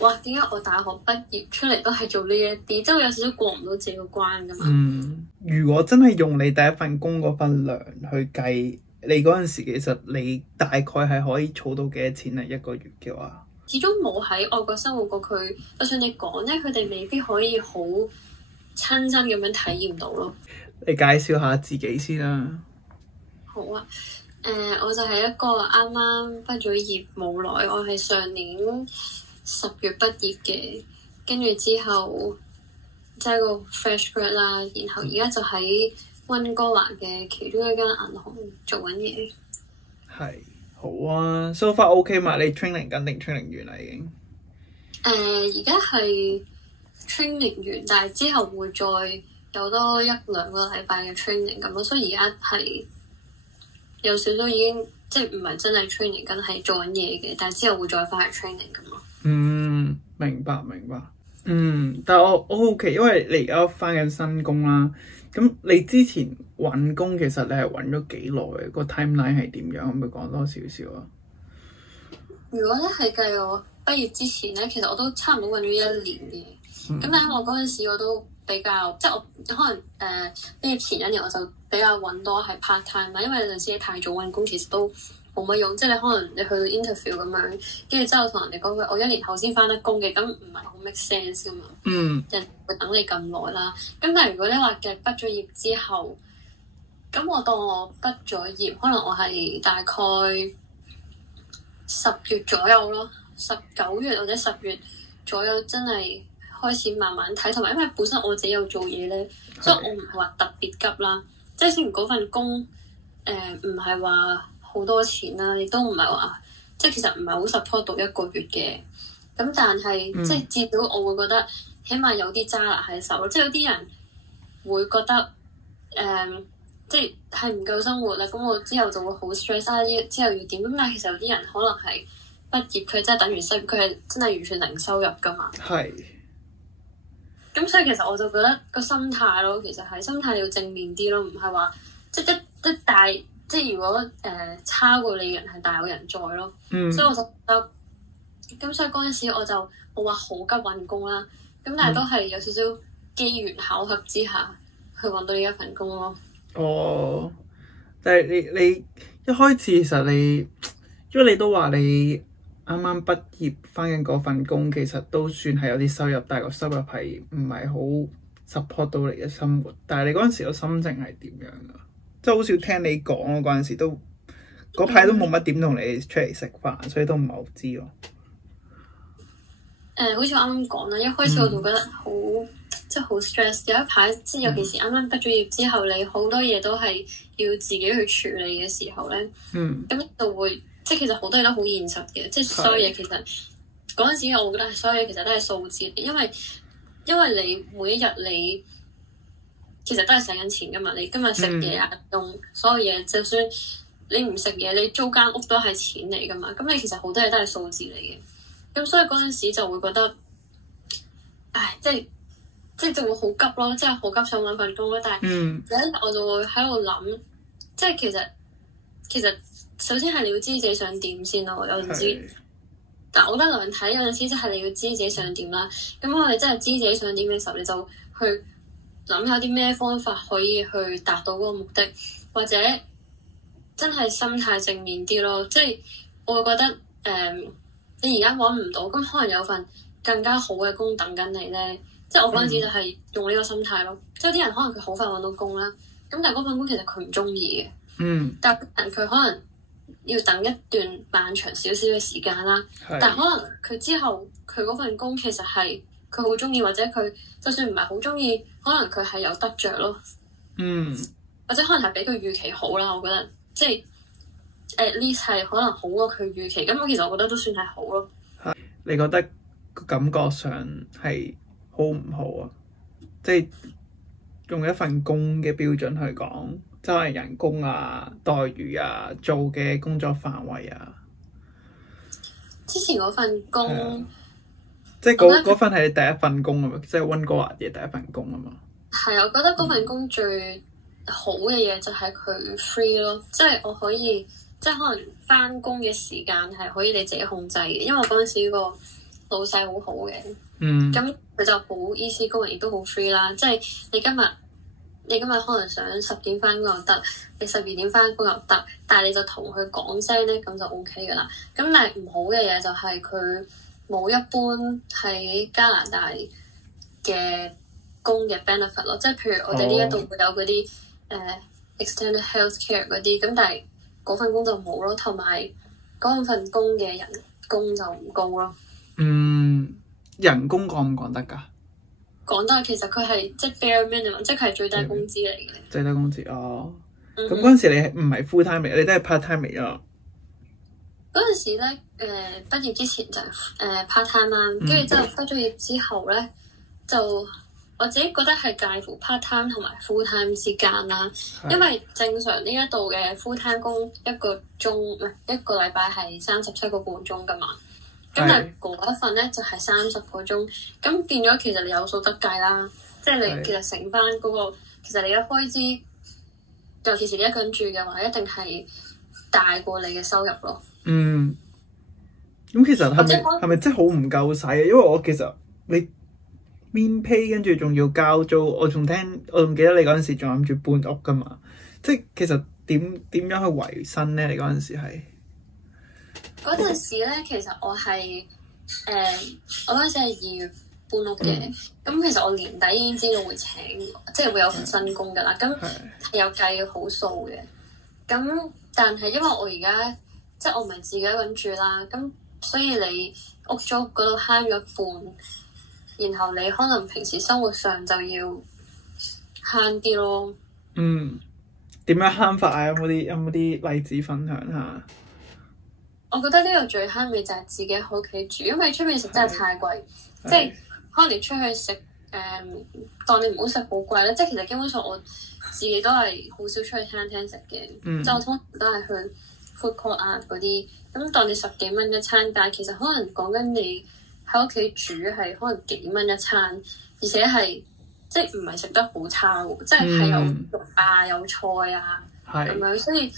哇，點解我大學畢業出嚟都係做呢一啲，即係會有少少過唔到自己個關噶嘛。如果真係用你第一份工嗰份糧去計，你嗰陣時其實你大概係可以儲到幾多錢啊？一個月嘅話，始終冇喺外國生活過，佢就算你講咧，佢哋未必可以好親身咁樣體驗到咯。你介紹下自己先啦。好啊，我就係一個啱啱畢咗業冇耐，我係上年10月畢業嘅，跟住之後即係個 fresh grad 啦，然後而家就喺溫哥華嘅其中一間銀行做緊嘢。係好啊，so far OK 嘛？你 training 緊定 training 完啦已經？而家係 training 完，但係之後會再有多1-2個禮拜嘅 training 咁咯，所以而家係有少少已經即係唔係真係 training 緊，係做緊嘢嘅，但係之後會再翻去 training 咁咯。明白。但係我好奇，因為你而家翻緊新工啦，咁你之前揾工其實你係揾咗幾耐？個 timeline 係點樣？可唔可以講多少少啊？如果咧係計我畢業之前咧，其實我都差唔多揾咗1年嘅。咁但係我嗰陣時我都比較，即係我可能畢業前1年我就比較揾多係 part time 啦，因為有陣時你太早揾工其實都冇乜用，即係你可能你去到 interview 咁樣，跟住之後同人哋講佢我1年後先翻得工嘅，咁唔係好 make sense 噶嘛。人會等你咁耐啦。咁但係如果你話嘅畢咗業之後，咁我當我畢咗業，可能我係大概10月左右咯，9月或者10月左右真係開始慢慢睇，同埋因為本身我自己有做嘢咧，所以我唔係話特別急啦。即係雖然嗰份工唔係話好多錢啦，亦都唔係話即係其實唔係好 support 到1個月嘅。咁但係即係至少我會覺得起碼有啲揸拿喺手咯。即係有啲人會覺得即係唔夠生活啦，咁我之後就會好 stress 啊！之後要點？咁但係其實有啲人可能係畢業，佢真係等於失業，佢係真係完全零收入噶嘛。係。咁所以其實我就覺得個心態咯，其實係心態要正面啲咯，唔係話即係一大即係如果差過你嘅人係大有人在咯。所以我就覺得咁，所以嗰陣時我就冇話好急揾工啦。咁但係都係有少少機緣巧合之下去揾到呢一份工咯。但係你一開始其實你，因為你都話你啱啱畢業翻緊嗰份工，其實都算係有啲收入，但係個收入係唔係好 support 到你嘅生活。但係你嗰陣時個心情係點樣㗎？即係好少聽你講咯，嗰陣時都嗰排都冇乜點同你出嚟食飯，所以都唔係好知咯。好似我啱啱講啦，一開始我就覺得好即係好 stress。有一排即係尤其是啱啱畢咗業之後，你好多嘢都係要自己去處理嘅時候咧，咁就會即係其實好多嘢都好現實嘅，即係所有嘢其實嗰陣時我覺得所有嘢其實都係數字嚟，因為你每一日你其實都係使緊錢噶嘛，你今日食嘢啊用所有嘢，就算你唔食嘢，你租間屋都係錢嚟噶嘛，咁你其實好多嘢都係數字嚟嘅。咁所以嗰陣時就會覺得，唉，即係就會好急咯，即係好急想揾份工咯。但係有一日我就會喺度諗，即係其實首先係你要知自己想點先咯。有陣時，但我覺得兩睇，有陣時即係你要知自己想點啦。咁我哋真係知自己想點嘅時候，你就去諗有啲咩方法可以去達到嗰個目的，或者真係心態正面啲咯。即係我會覺得你而家揾唔到，咁可能有份更加好嘅工等緊你咧。即係我嗰陣時就係用呢個心態咯。即係有啲人可能佢好快揾到工啦，咁但係嗰份工其實佢唔中意嘅。但係佢可能要等一段漫長少少嘅時間啦。但係可能佢之後佢嗰份工其實係佢好中意，或者佢就算唔係好中意，可能佢係有得着咯。或者可能係比佢預期好啦。我覺得即係。at least 係可能好過佢預期，咁我其實我覺得都算係好咯。你覺得個感覺上係好唔好啊？即係用一份工嘅標準去講，即係人工啊、待遇啊、做嘅工作範圍啊。之前嗰份工，即係嗰份係你第一份工啊嘛，即係溫哥華嘅第一份工啊嘛。係啊，我覺得嗰份工最好嘅嘢就係佢 free 咯，即係我可以。即係可能返工嘅時間係可以你自己控制嘅，因為我嗰陣時個老細好好嘅，嗯，咁佢就好 easy going，亦都好 free 啦。即係你今日可能想10點翻工又得，你12點翻工又得，但係你就同佢講聲咧，咁就 OK 噶啦。咁但係唔好嘅嘢就係佢冇一般喺加拿大嘅工嘅 benefit 咯，即係譬如我哋呢一度會有嗰啲extended health care 嗰啲，咁但係嗰份工就冇咯，同埋嗰份工嘅人工就唔高咯。人工講唔講得㗎？講得其實佢係即係 bare minimum，即係佢係最低工資嚟嘅。最低工資哦。咁嗰陣時你唔係 full time 嚟，你都係 part time 嚟啊？嗰陣時咧，畢業之前就part time 啦，跟住之後畢咗業之後咧，就我自己覺得係介乎 part time 同埋 full time 之間啦。因為正常呢一度嘅 full time 工一個禮拜係37個半鐘㗎嘛。咁但係嗰一份咧就係30個鐘，咁變咗其實你有數得計啦。即係你其實乘翻嗰個，其實你嘅開支，尤其是你一個人住嘅話，一定係大過你嘅收入咯。咁其實係咪真係好唔夠使啊？因為我其實你面 pay 跟住仲要交租，我仲記得你嗰陣時仲諗住搬屋噶嘛。即係其實點樣去維生咧？你嗰陣時係？嗰陣時咧，其實我係我嗰陣時係2月搬屋嘅，咁其實我年底已經知道會請，即係會有份新工噶啦，咁係有計好數嘅。咁但係因為我而家即係我唔係自己一個人住啦，咁所以你屋租嗰度慳咗一半，然後你可能平時生活上就要慳啲咯。點樣慳法啊？有冇啲例子分享下？我覺得呢個最慳味就係自己喺屋企煮，因為出面食真係太貴，即係可能你出去食當你唔好食好貴咧。即係其實基本上我自己都係好少出去餐廳食嘅，即係我通常都係去 food court 啊嗰啲。咁當你10幾蚊一餐，但係其實可能講緊你喺屋企煮係可能幾蚊一餐，而且係即係唔係食得好差喎，即係有肉啊有菜啊咁樣，所以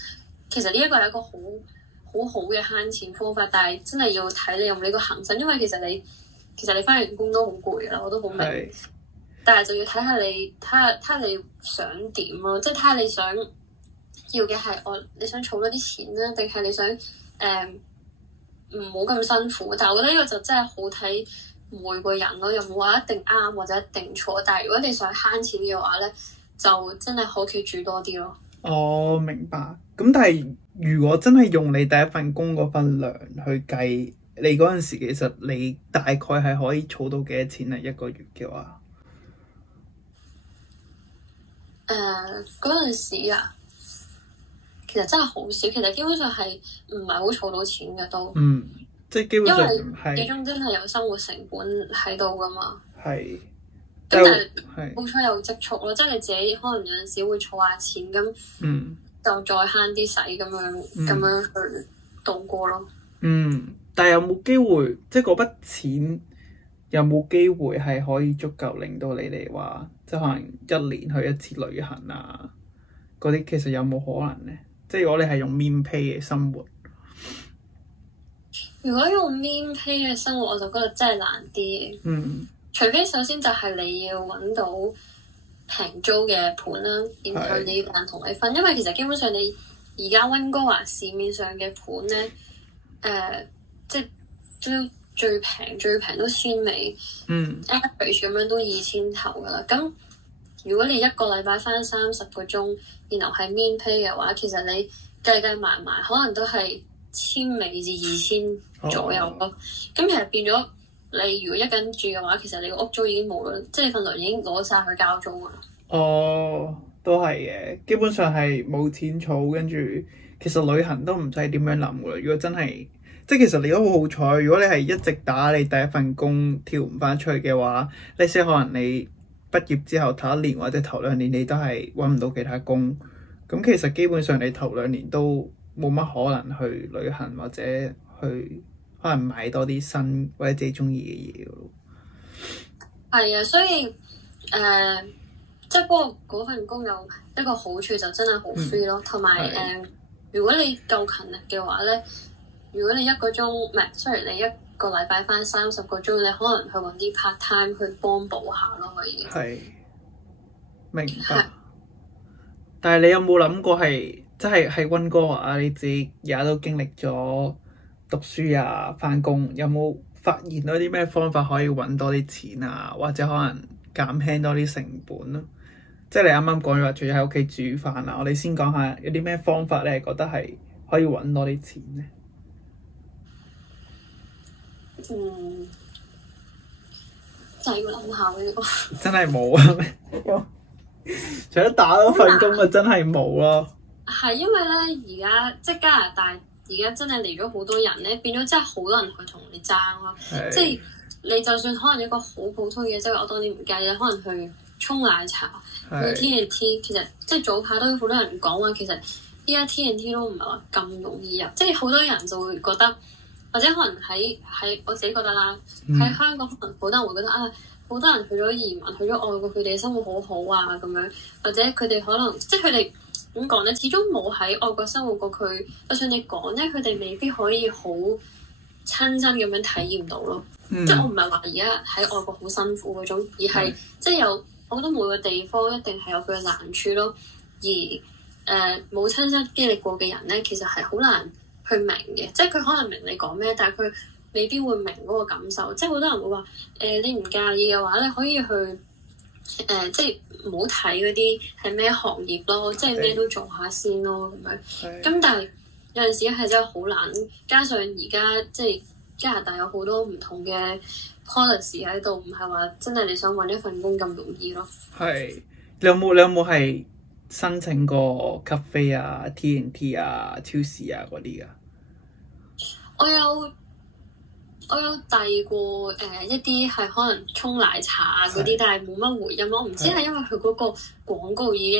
其實呢一個係一個好好嘅慳錢方法，但係真係要睇你有冇呢個恆心，因為其實你返完工都好攰啦，我都好明。但係就要睇下你想點咯，即係睇下你想要嘅係你想儲多啲錢啦，定係你想唔好咁辛苦。但係我覺得呢個就真係好睇每個人咯，又冇話一定啱或者一定錯。但係如果你想慳錢嘅話咧，就真係喺屋企煮多啲咯。我明白。咁但係如果真係用你第一份工嗰份糧去計，你嗰陣時其實你大概係可以儲到幾多錢啊？一個月嘅話，嗰陣時啊，其實真係好少，其實基本上係唔係好儲到錢嘅都。即係基本上因為始終真係有生活成本喺度噶嘛。係。咁但係好彩有積蓄咯，即係你自己可能有陣時會儲下錢咁。就再慳啲使咁樣去度過咯。但係有冇機會，即係嗰筆錢有冇機會係可以足夠令到你哋話，即係可能1年去一次旅行啊？嗰啲其實有冇可能咧？即係如果你係用 mean pay 嘅生活，如果用 mean pay 嘅生活，我就覺得真係難啲。除非首先就係你要揾到平租嘅盤啦，然後你要人同你分，因為其實基本上你而家溫哥華市面上嘅盤咧，即係都最平都1000美，average 咁樣都2000頭噶啦。咁如果你一個禮拜返30個鐘，然後係 mean pay 嘅話，其實你計埋可能都係1000美至2000左右咯。咁其實變咗。你如果一個人住嘅話，其實你個屋租已經冇啦，即係你份糧已經攞晒去交租噶啦。都係嘅，基本上係冇錢儲，跟住其實旅行都唔使點樣諗噶啦。如果真係，即係其實你都好好彩。如果你係一直打你第一份工跳唔翻出去嘅話，呢些可能你畢業之後頭1年或者頭2年你都係揾唔到其他工。咁其實基本上你頭2年都冇乜可能去旅行或者去。可能買多啲新或者自己中意嘅嘢咯。係啊，所以即係不過嗰份工有一個好處就真係好 free 咯，同埋如果你夠勤力嘅話咧，如果你一個鐘唔係，sorry，你個禮拜返30個鐘，你可能去揾啲 part time 去幫補下咯，可以。係，明白。但係你有冇諗過係，即係喺溫哥華你自己而家都經歷咗讀書啊、返工，有冇發現到啲咩方法可以揾多啲錢啊，或者可能減輕多啲成本咯？即係你啱啱講咗話，除咗喺屋企煮飯啊，我哋先講下有啲咩方法你係覺得係可以揾多啲錢咧？就係要諗下呢個。真係冇啊！除咗打多份工啊，真係冇咯。係因為咧，而家即係加拿大，而家真係嚟咗好多人咧，變咗真係好多人去同你爭咯。即係你就算可能一個好普通嘅，即係我當你唔介意，可能去沖奶茶，去 T&T， 其實即係早排都好多人講話，其實依家 T&T 都唔係話咁容易入，即係好多人就會覺得，或者可能喺我自己覺得啦，喺香港可能好多人會覺得啊。好多人去咗移民，去咗外國，佢哋生活好好啊咁樣，或者佢哋可能即係佢哋點講咧，始終冇喺外國生活過，佢就算你講咧，佢哋未必可以好親身咁樣體驗到咯。即係我唔係話而家喺外國好辛苦嗰種，而係即係有，我覺得每個地方一定係有佢嘅難處咯。而冇親身經歷過嘅人咧，其實係好難去明嘅，即係佢可能明你講咩，但係佢未必會明嗰個感受，即係好多人會話你唔介意嘅話，你可以去即係唔好睇嗰啲係咩行業咯，即係咩都做下先咯咁樣。咁但係有陣時係真係好難，加上而家即係加拿大有好多唔同嘅 policy 喺度，唔係話真係你想揾一份工咁容易咯。係，你有冇係申請過 cafe 啊、T&T 啊、超市啊嗰啲㗎？我有遞過一啲係可能沖奶茶啊嗰啲，但係冇乜回音。我唔知係因為佢嗰個廣告已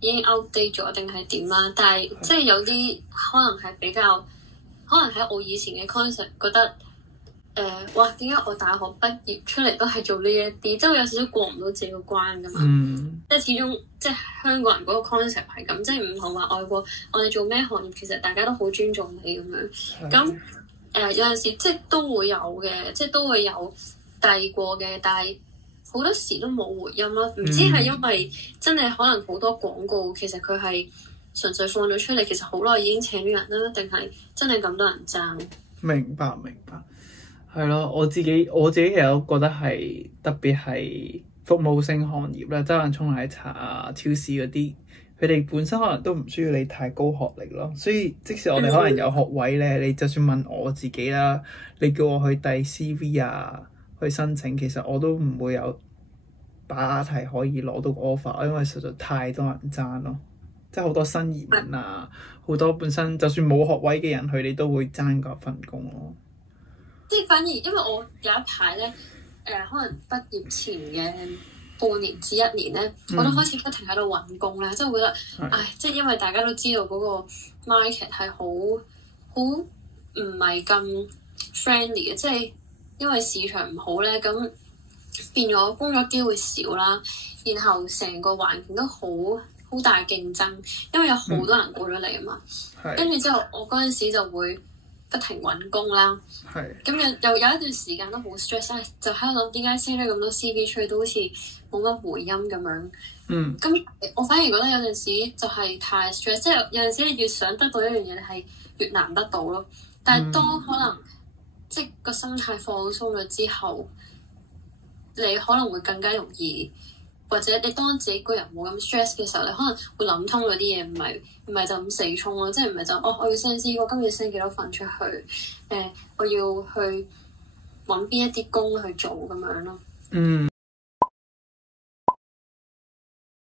經 outdate 咗定係點啦。但係即係有啲可能係比較，可能喺我以前嘅 concept 覺得哇點解我大學畢業出嚟都係做呢一啲，即係有少少過唔到自己個關㗎嘛。即係始終即係香港人嗰個 concept 係咁，即係唔同話外國，我哋做咩行業其實大家都好尊重你咁樣咁。有陣時即係都會有嘅，即係都會有遞過嘅，但係好多時都冇回音咯。唔知係因為真係可能好多廣告，其實佢係純粹放咗出嚟，其實好耐已經請咗人啦，定係真係咁多人爭？明白，係咯。我自己其實都覺得係特別係服務性行業啦，即係沖奶茶啊、超市嗰啲。佢哋本身可能都唔需要你太高學歷咯，所以即使我哋可能有學位咧，你就算問我自己啦，你叫我去遞 CV 啊，去申請，其實我都唔會有把握係可以攞到個 offer，因為實在太多人爭咯，即係好多新移民啊，好多本身就算冇學位嘅人，佢哋都會爭嗰份工咯。即係反而因為我有一排咧，可能畢業前嘅半年至1年咧，我都開始不停喺度揾工咧，即係覺得，即係因為大家都知道嗰個 market 係好唔係咁 friendly 嘅，即係因為市場唔好咧，咁變咗工作機會少啦，然後成個環境都好大競爭，因為有好多人過咗嚟啊嘛，跟住之後我嗰陣時就會不停揾工啦，咁又有一段時間都好 stress， 就喺度諗點解 send 咗咁多 CV 出去都好似冇乜回音咁樣。咁我反而覺得有陣時就係太 stress， 即係有陣時你越想得到一樣嘢，你係越難得到咯。但係當可能即係個心態放鬆咗之後，你可能會更加容易，或者你當自己個人冇咁 stress 嘅時候，你可能會諗通嗰啲嘢，唔係就咁死衝咯，即係唔係就我要 send CV，我今日 send 幾多份出去，我要去揾邊一啲工去做咁樣咯。